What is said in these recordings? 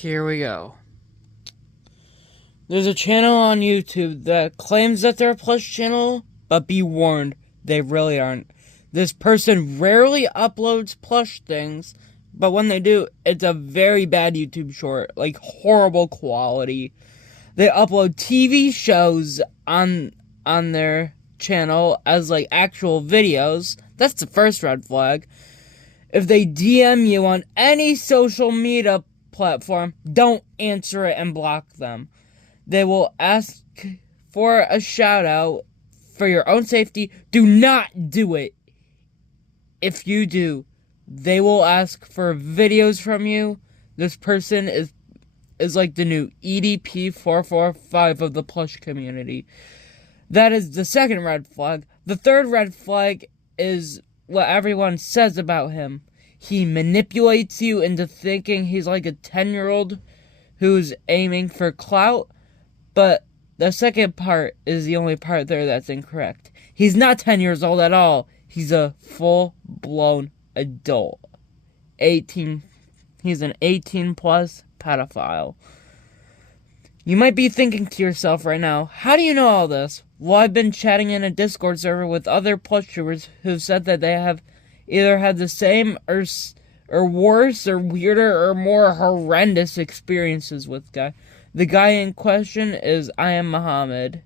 Here we go. There's a channel on YouTube that claims that they're a plush channel, but be warned, they really aren't. This person rarely uploads plush things, but when they do, it's a very bad YouTube short, like horrible quality. They upload TV shows on their channel as like actual videos. That's the first red flag. If they DM you on any social media platform, don't answer it and block them. They will ask for a shout out for your own safety. Do not do it. If you do, they will ask for videos from you. This person is like the new EDP 445 of the plush community. That is the second red flag. The third red flag is what everyone says about him. He manipulates you into thinking he's like a 10-year-old who's aiming for clout. But the second part is the only part there that's incorrect. He's not 10 years old at all. He's a full-blown adult. 18. He's an 18-plus pedophile. You might be thinking to yourself right now, how do you know all this? Well, I've been chatting in a Discord server with other plush-tubers who've said that they have either had the same or worse or weirder or more horrendous experiences with guy. The guy in question is Aiham Mohammad.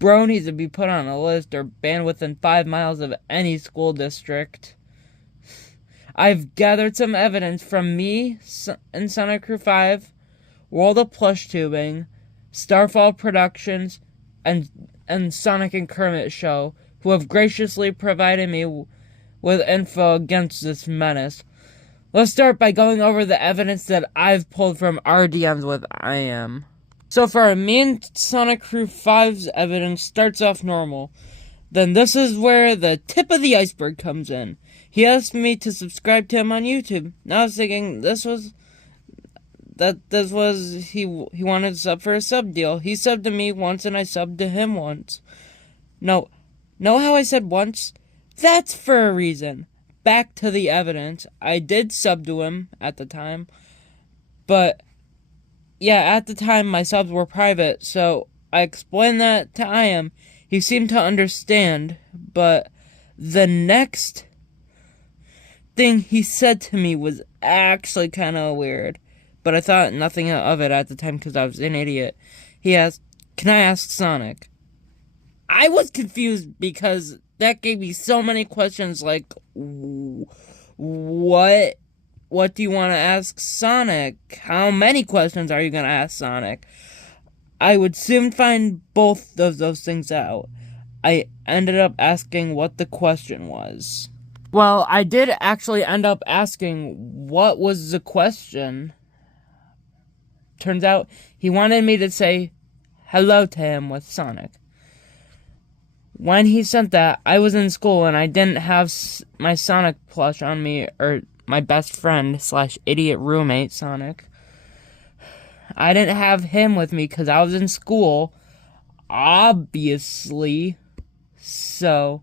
Bro needs to be put on a list or banned within 5 miles of any school district. I've gathered some evidence from me and Sonic Crew 5, World of Plush Tubing, Starfall Productions, and Sonic and Kermit Show, who have graciously provided me with info against this menace. Let's start by going over the evidence that I've pulled from our DMs with Aiham. So far, me and Sonic Crew 5's evidence starts off normal. Then this is where the tip of the iceberg comes in. He asked me to subscribe to him on YouTube. Now I was thinking he wanted to sub for a sub deal. He subbed to me once and I subbed to him once. No, know how I said once? That's for a reason. Back to the evidence. I did sub to him at the time. But, yeah, at the time my subs were private, so I explained that to Aiham. He seemed to understand, but the next thing he said to me was actually kind of weird. But I thought nothing of it at the time because I was an idiot. He asked, "Can I ask Sonic?" I was confused because that gave me so many questions like, what do you want to ask Sonic? How many questions are you going to ask Sonic? I would soon find both of those things out. I ended up asking what the question was. Well, I did actually end up asking what was the question. Turns out he wanted me to say hello to him with Sonic. When he sent that, I was in school and I didn't have my Sonic plush on me, or my best friend / idiot roommate, Sonic. I didn't have him with me because I was in school, obviously. So,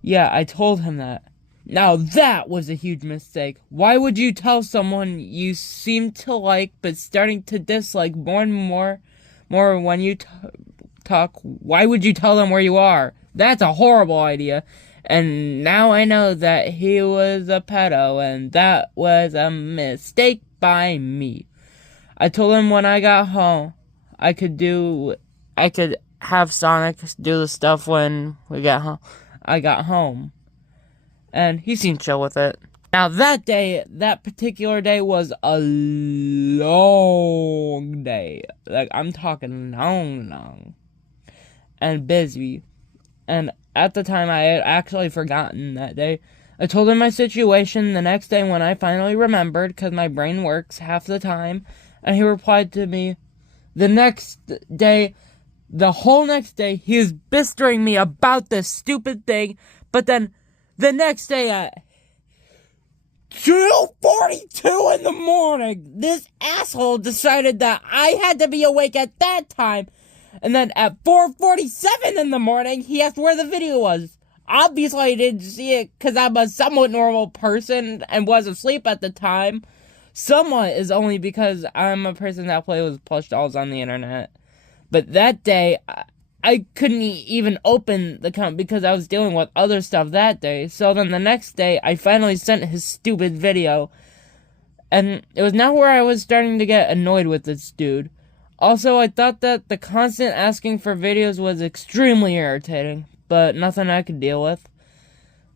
yeah, I told him that. Now that was a huge mistake. Why would you tell someone you seem to like but starting to dislike more and more when you talk? Why would you tell them where you are? That's a horrible idea. And now I know that he was a pedo, and that was a mistake by me. I told him when I got home, I could have Sonic do the stuff when we got home. I got home. And he seemed chill with it. Now that particular day was a long day. Like, I'm talking long. And busy. And at the time, I had actually forgotten that day. I told him my situation the next day when I finally remembered, because my brain works half the time. And he replied to me the next day. The whole next day, he was bistering me about this stupid thing. But then the next day at 2:42 in the morning, this asshole decided that I had to be awake at that time. And then at 4:47 in the morning, he asked where the video was. Obviously, I didn't see it because I'm a somewhat normal person and was asleep at the time. somewhat is only because I'm a person that plays with plush dolls on the internet. But that day, I couldn't even open the account because I was dealing with other stuff that day. So then the next day, I finally sent his stupid video. And it was now where I was starting to get annoyed with this dude. Also, I thought that the constant asking for videos was extremely irritating, but nothing I could deal with.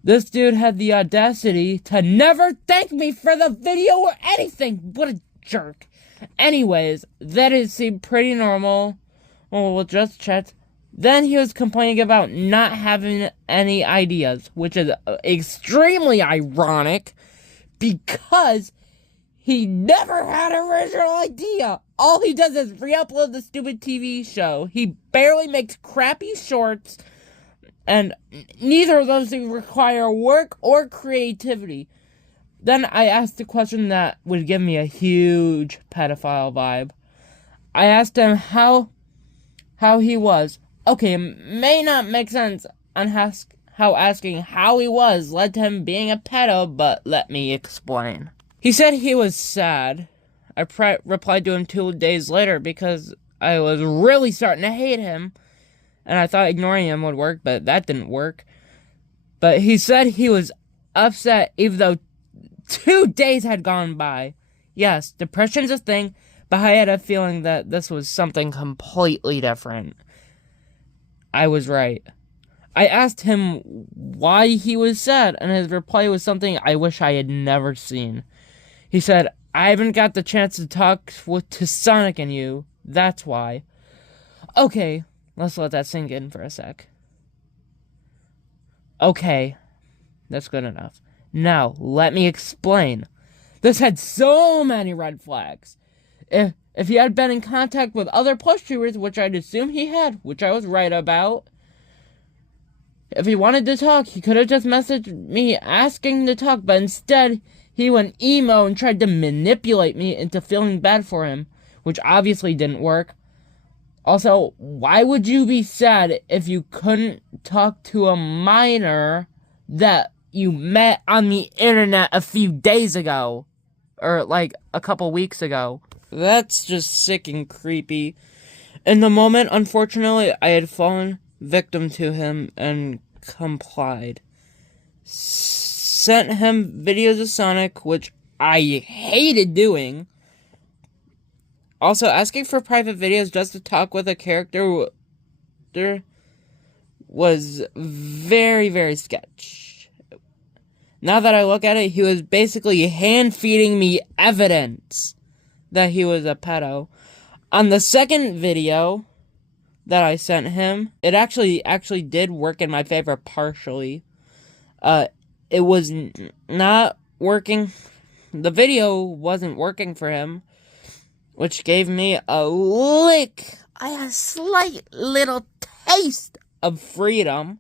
This dude had the audacity to never thank me for the video or anything. What a jerk. Anyways, that it seemed pretty normal. Well, we'll just chat. Then he was complaining about not having any ideas, which is extremely ironic because he never had an original idea. All he does is re-upload the stupid TV show. He barely makes crappy shorts, and neither of those require work or creativity. Then I asked a question that would give me a huge pedophile vibe. I asked him how he was. Okay, it may not make sense on how asking how he was led to him being a pedo, but let me explain. He said he was sad. I replied to him 2 days later because I was really starting to hate him, and I thought ignoring him would work, but that didn't work. But he said he was upset even though 2 days had gone by. Yes, depression's a thing, but I had a feeling that this was something completely different. I was right. I asked him why he was sad, and his reply was something I wish I had never seen. He said, I haven't got the chance to talk to Sonic and you. That's why. Okay, let's let that sink in for a sec. Okay, that's good enough. Now, let me explain. This had so many red flags. If he had been in contact with other PlushTubers, which I'd assume he had, which I was right about, if he wanted to talk, he could have just messaged me asking to talk, but instead, he went emo and tried to manipulate me into feeling bad for him, which obviously didn't work. Also, why would you be sad if you couldn't talk to a minor that you met on the internet a few days ago? Or, like, a couple weeks ago? That's just sick and creepy. In the moment, unfortunately, I had fallen victim to him and complied. Sent him videos of Sonic, which I hated doing. Also, asking for private videos just to talk with a character was very, very sketch. Now that I look at it, he was basically hand-feeding me evidence that he was a pedo. On the second video that I sent him, it actually did work in my favor partially. It was not working. The video wasn't working for him, which gave me a slight little taste of freedom.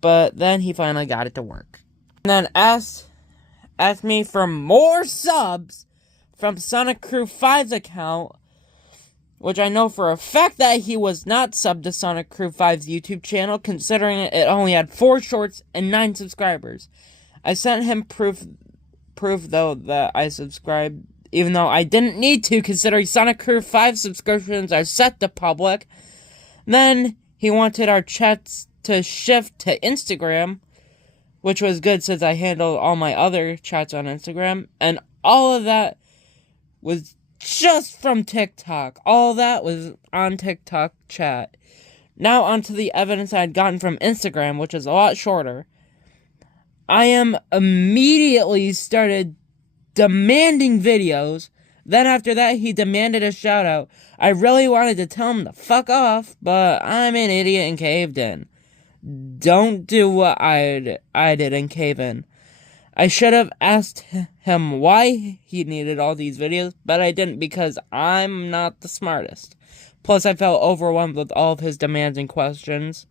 But then he finally got it to work. And then asked me for more subs from Sonic Crew 5's account, which I know for a fact that he was not subbed to Sonic Crew 5's YouTube channel, considering it only had 4 shorts and 9 subscribers. I sent him proof though that I subscribed, even though I didn't need to, considering Sonic Crew 5 subscriptions are set to public. Then he wanted our chats to shift to Instagram, which was good since I handled all my other chats on Instagram, and all of that was just from TikTok. All that was on TikTok chat. Now onto the evidence I had gotten from Instagram, which is a lot shorter. I am immediately started demanding videos. Then after that, he demanded a shout out. I really wanted to tell him to fuck off, but I'm an idiot and caved in. Don't do what I did and cave in. I should have asked him why he needed all these videos, but I didn't because I'm not the smartest. Plus, I felt overwhelmed with all of his demands and questions.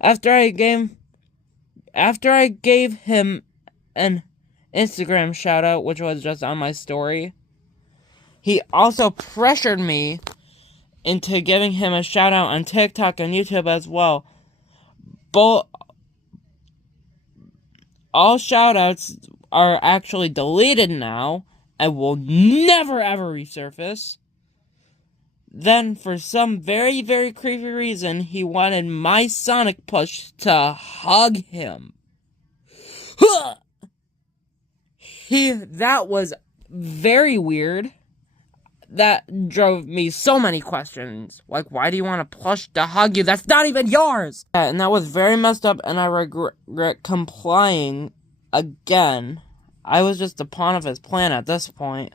After I gave him an Instagram shout out, which was just on my story, he also pressured me into giving him a shout out on TikTok and YouTube as well. All shout outs are actually deleted now and will never ever resurface. Then, for some very, very creepy reason, he wanted my Sonic plush to hug him. That was very weird. That drove me so many questions. Like, why do you want a plush to hug you? That's not even yours! Yeah, and that was very messed up, and I regret complying again. I was just a pawn of his plan at this point.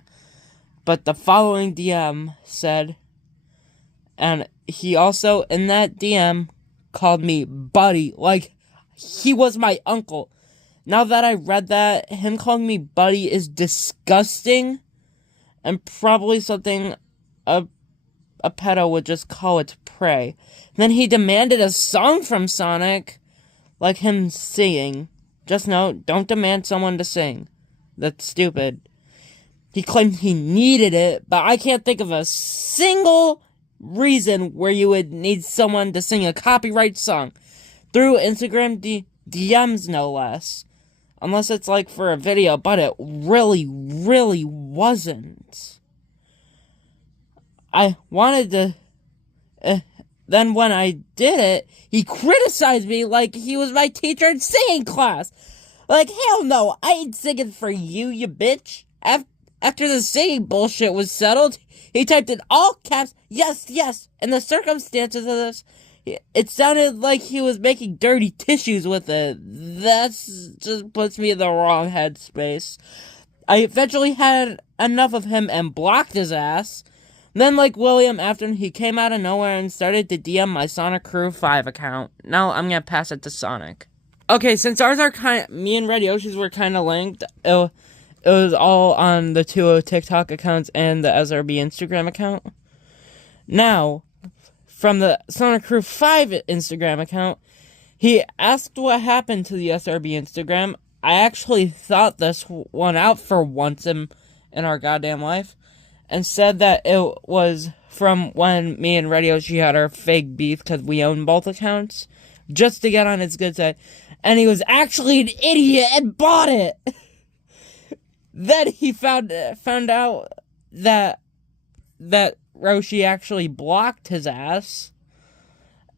But the following DM said, and he also, in that DM, called me buddy, like he was my uncle. Now that I read that, him calling me buddy is disgusting, and probably something a pedo would just call its prey. Then he demanded a song from Sonic, like him singing. Just no, don't demand someone to sing. That's stupid. He claimed he needed it, but I can't think of a single reason where you would need someone to sing a copyright song. Through Instagram DMs, no less. Unless it's like for a video, but it really, really wasn't. I wanted to... then when I did it, he criticized me like he was my teacher in singing class. Like, hell no, I ain't singing for you, you bitch. After the singing bullshit was settled, he typed in all caps, yes, yes. And the circumstances of this, it sounded like he was making dirty tissues with it. That just puts me in the wrong headspace. I eventually had enough of him and blocked his ass. Then, like William, after he came out of nowhere and started to DM my Sonic Crew 5 account. Now I'm gonna pass it to Sonic. Okay, since ours are me and Red Yoshi's were kind of linked, it was all on the 2 TikTok accounts and the SRB Instagram account. Now, from the Sonic Crew 5 Instagram account, he asked what happened to the SRB Instagram. I actually thought this one out for once in our goddamn life, and said that it was from when me and Red Yoshi had our fake beef because we own both accounts, just to get on his good side. And he was actually an idiot and bought it! Then he found out that Roshi actually blocked his ass.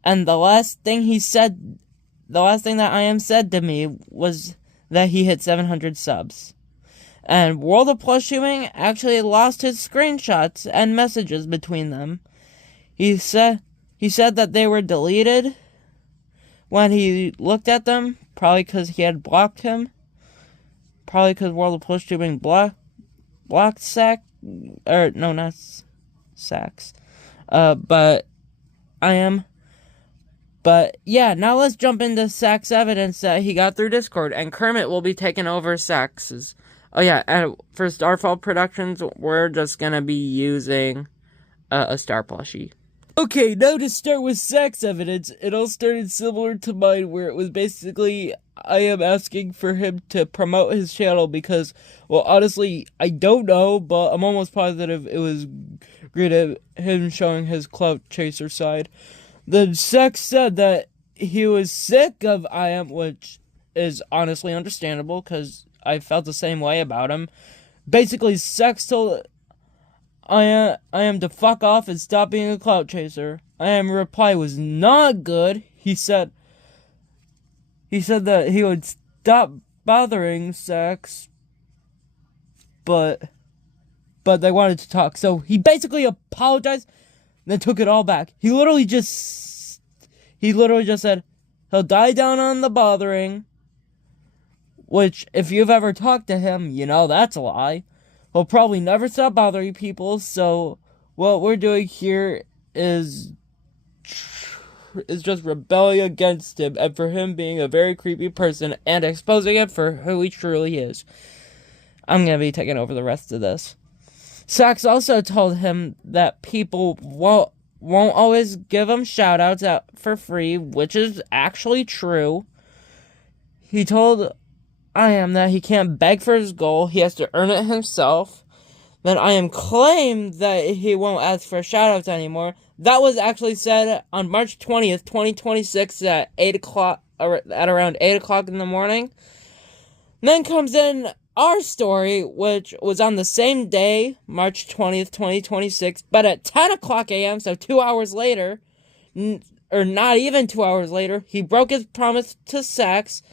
And the last thing that Aiham said to me was that he hit 700 subs. And World of Plushtuber actually lost his screenshots and messages between them. He said that they were deleted when he looked at them, probably because he had blocked him. Probably because World of Plushtuber blocked Sax, or no, not Sax, but Aiham. But yeah, now let's jump into Sax evidence that he got through Discord, and Kermit will be taking over Sax's. Oh yeah, and for Starfall Productions, we're just gonna be using a Star plushie. Okay, now to start with Sax evidence, it all started similar to mine, where it was basically I am asking for him to promote his channel because, well, honestly, I don't know, but I'm almost positive it was great at him showing his clout chaser side. Then Sax said that he was sick of Aiham, which is honestly understandable because I felt the same way about him. Basically, Sax told Aiham to fuck off and stop being a clout chaser. Aiham reply was not good. He said that he would stop bothering Sax, but they wanted to talk. So he basically apologized, then took it all back. He literally just said he'll die down on the bothering, which, if you've ever talked to him, you know that's a lie. He'll probably never stop bothering people, so what we're doing here is just rebelling against him, and for him being a very creepy person, and exposing him for who he truly is. I'm gonna be taking over the rest of this. Sax also told him that people won't always give him shoutouts out for free, which is actually true. He told Aiham that he can't beg for his goal, he has to earn it himself. Then Aiham claimed that he won't ask for shoutouts anymore. That was actually said on March 20th, 2026 at 8 o'clock, at around 8 o'clock in the morning. Then comes in our story, which was on the same day, March 20th, 2026, but at 10 o'clock a.m., so 2 hours later, or not even 2 hours later, he broke his promise to sex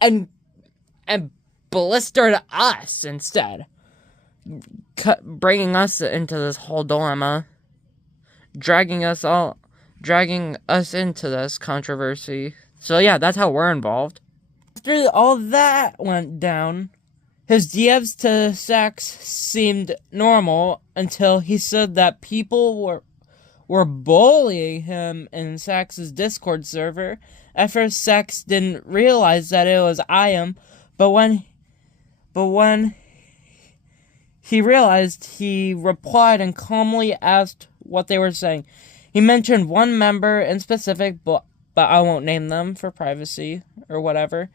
and blistered us instead, bringing us into this whole dilemma, dragging us into this controversy. So yeah, that's how we're involved. After all that went down, his DMs to Sax seemed normal until he said that people were bullying him in Sax's Discord server. At first, Sax didn't realize that it was Aiham, but when he realized, he replied and calmly asked what they were saying. He mentioned one member in specific, but I won't name them for privacy or whatever.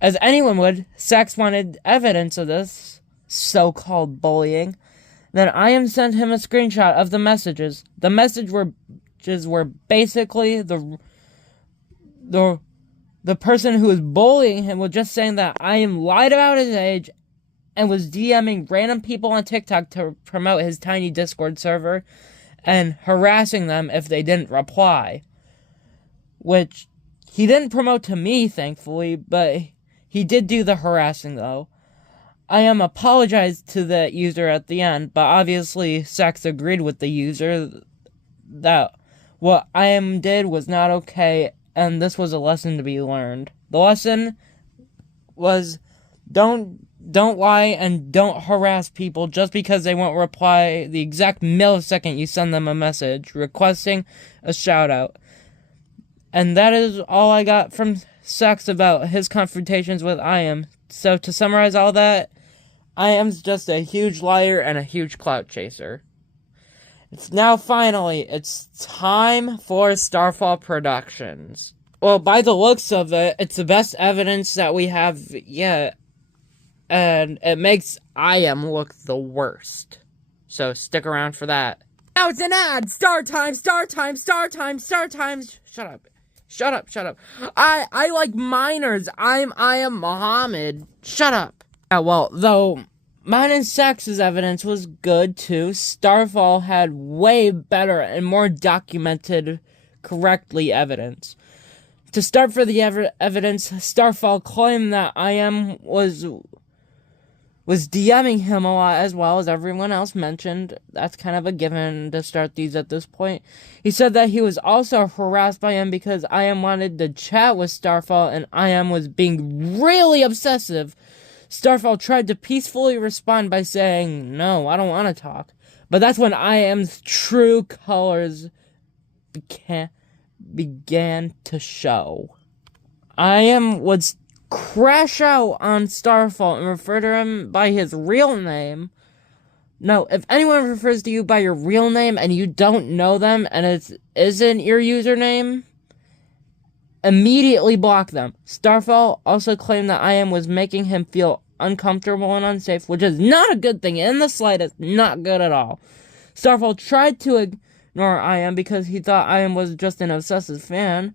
As anyone would, Sax wanted evidence of this so-called bullying. Then Aiham sent him a screenshot of the messages. The messages were basically the person who was bullying him was just saying that Aiham lied about his age and was DMing random people on TikTok to promote his tiny Discord server and harassing them if they didn't reply. Which he didn't promote to me, thankfully, but he did do the harassing, though. Aiham apologized to the user at the end, but obviously Sax agreed with the user that what Aiham did was not okay, and this was a lesson to be learned. The lesson was don't lie and don't harass people just because they won't reply the exact millisecond you send them a message requesting a shout-out. And that is all I got from Sax about his confrontations with Aiham. So to summarize all that, Aiham just a huge liar and a huge clout chaser. It's time for Starfall Productions. Well, by the looks of it, it's the best evidence that we have yet. And it makes Aiham look the worst. So stick around for that. Now it's an ad! Star time! Shut up. I like minors. I'm Mohammad. Shut up. Yeah, well, though mine and Sax's evidence was good too, Starfall had way better and more documented correctly evidence. To start for the evidence, Starfall claimed that Aiham was DMing him a lot, as well as everyone else mentioned. That's kind of a given to start these at this point. He said that he was also harassed by him because Aiham wanted to chat with Starfall, and Aiham was being really obsessive. Starfall tried to peacefully respond by saying, "No, I don't want to talk." But that's when Aiham true colors began to show. Aiham would crash out on Starfall and refer to him by his real name. No, if anyone refers to you by your real name and you don't know them and it isn't your username, immediately block them. Starfall also claimed that Aiham was making him feel uncomfortable and unsafe, which is not a good thing in the slightest, not good at all. Starfall tried to ignore Aiham because he thought Aiham was just an obsessive fan,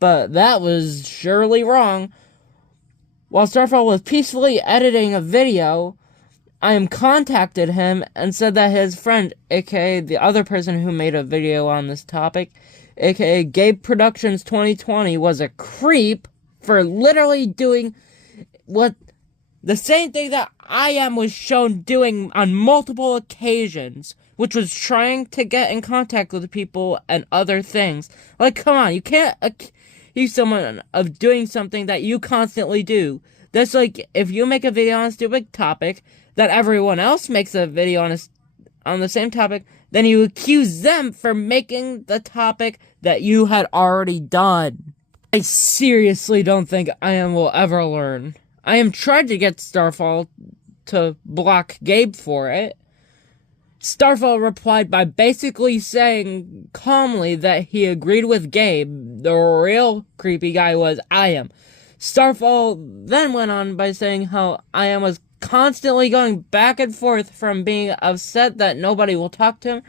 but that was surely wrong. While Starfall was peacefully editing a video, Aiham contacted him and said that his friend, aka the other person who made a video on this topic, aka Gabe Productions 2020, was a creep for literally doing the same thing that Aiham was shown doing on multiple occasions, which was trying to get in contact with people and other things. Like, come on, you can't accuse someone of doing something that you constantly do. That's like if you make a video on a stupid topic that everyone else makes a video on the same topic, then you accuse them for making the topic that you had already done. I seriously don't think Aiham will ever learn. Aiham tried to get Starfall to block Gabe for it. Starfall replied by basically saying calmly that he agreed with Gabe. The real creepy guy was Aiham. Starfall then went on by saying how Aiham was constantly going back and forth from being upset that nobody will talk to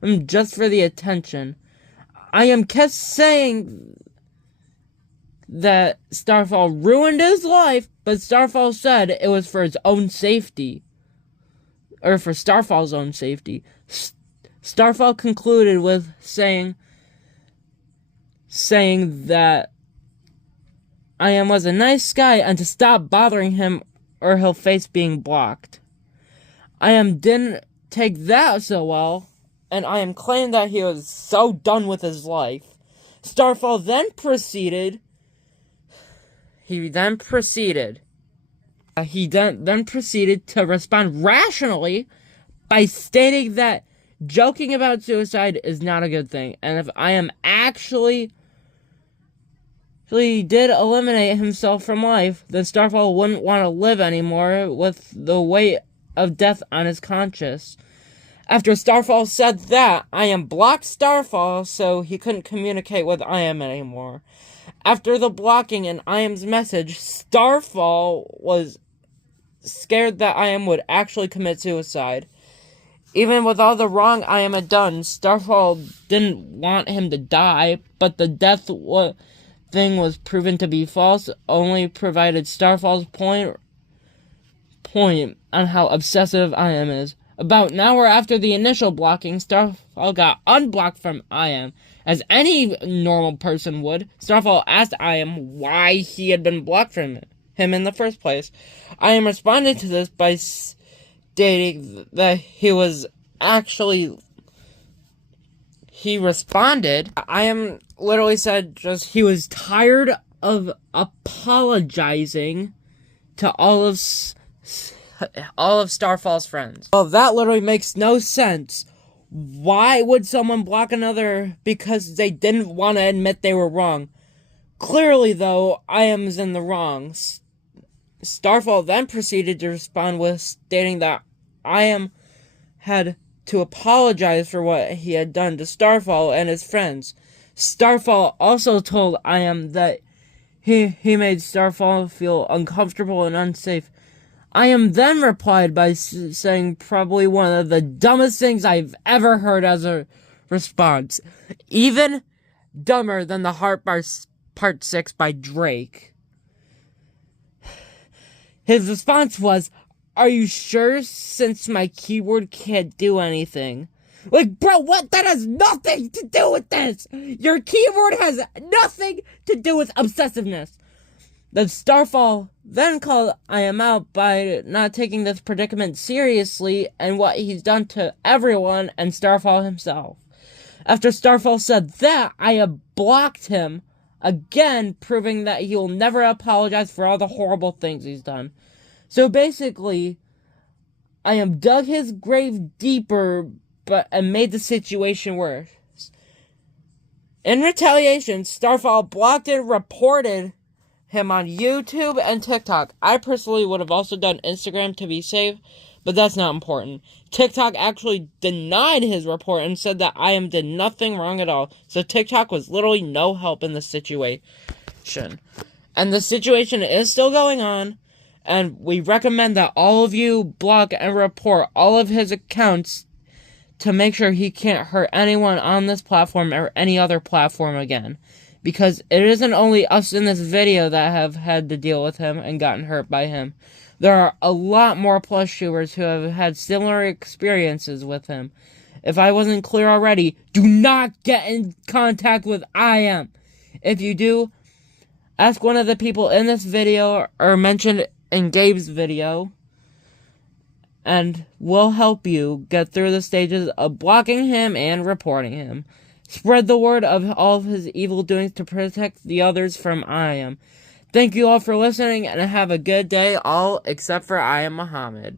him just for the attention. Aiham kept saying that Starfall ruined his life but Starfall said it was for his own safety. Or for Starfall's own safety. Starfall concluded with saying that Aiham was a nice guy and to stop bothering him or he'll face being blocked. Aiham didn't take that so well, and Aiham claimed that he was so done with his life. Starfall then proceeded to respond rationally by stating that joking about suicide is not a good thing, and if Aiham actually did eliminate himself from life, then Starfall wouldn't want to live anymore with the weight of death on his conscience. After Starfall said that, Aiham blocked Starfall so he couldn't communicate with Aiham anymore. After the blocking and Aiham message, Starfall was scared that Aiham would actually commit suicide. Even with all the wrong Aiham had done, Starfall didn't want him to die, but the death thing was proven to be false, only provided Starfall's point on how obsessive Aiham is. About an hour after the initial blocking, Starfall got unblocked from Aiham. As any normal person would, Starfall asked Aiham why he had been blocked from him in the first place. Aiham responded to this by stating that Aiham literally said he was tired of apologizing to all of Starfall's friends. Well, that literally makes no sense. Why would someone block another because they didn't want to admit they were wrong? Clearly, though, Aiham in the wrong. Starfall then proceeded to respond with stating that Aiham had to apologize for what he had done to Starfall and his friends. Starfall also told Aiham that he made Starfall feel uncomfortable and unsafe. Aiham then replied by saying probably one of the dumbest things I've ever heard as a response. Even dumber than the Heart Bar Part 6 by Drake. His response was, "Are you sure, since my keyboard can't do anything?" Like, bro, what? That has nothing to do with this! Your keyboard has nothing to do with obsessiveness! Then Starfall then called Aiham out by not taking this predicament seriously and what he's done to everyone and Starfall himself. After Starfall said that, Aiham blocked him, again proving that he will never apologize for all the horrible things he's done. So basically, Aiham dug his grave deeper and made the situation worse. In retaliation, Starfall blocked and reported him on YouTube and TikTok. I personally would have also done Instagram to be safe, but that's not important. TikTok actually denied his report and said that Aiham did nothing wrong at all. So TikTok was literally no help in the situation. And the situation is still going on, and we recommend that all of you block and report all of his accounts to make sure he can't hurt anyone on this platform or any other platform again. Because it isn't only us in this video that have had to deal with him and gotten hurt by him. There are a lot more plush-tubers who have had similar experiences with him. If I wasn't clear already, do not get in contact with Aiham. If you do, ask one of the people in this video or mentioned in Gabe's video, and we'll help you get through the stages of blocking him and reporting him. Spread the word of all of his evil doings to protect the others from Aiham. Thank you all for listening, and have a good day, all except for Mohammad.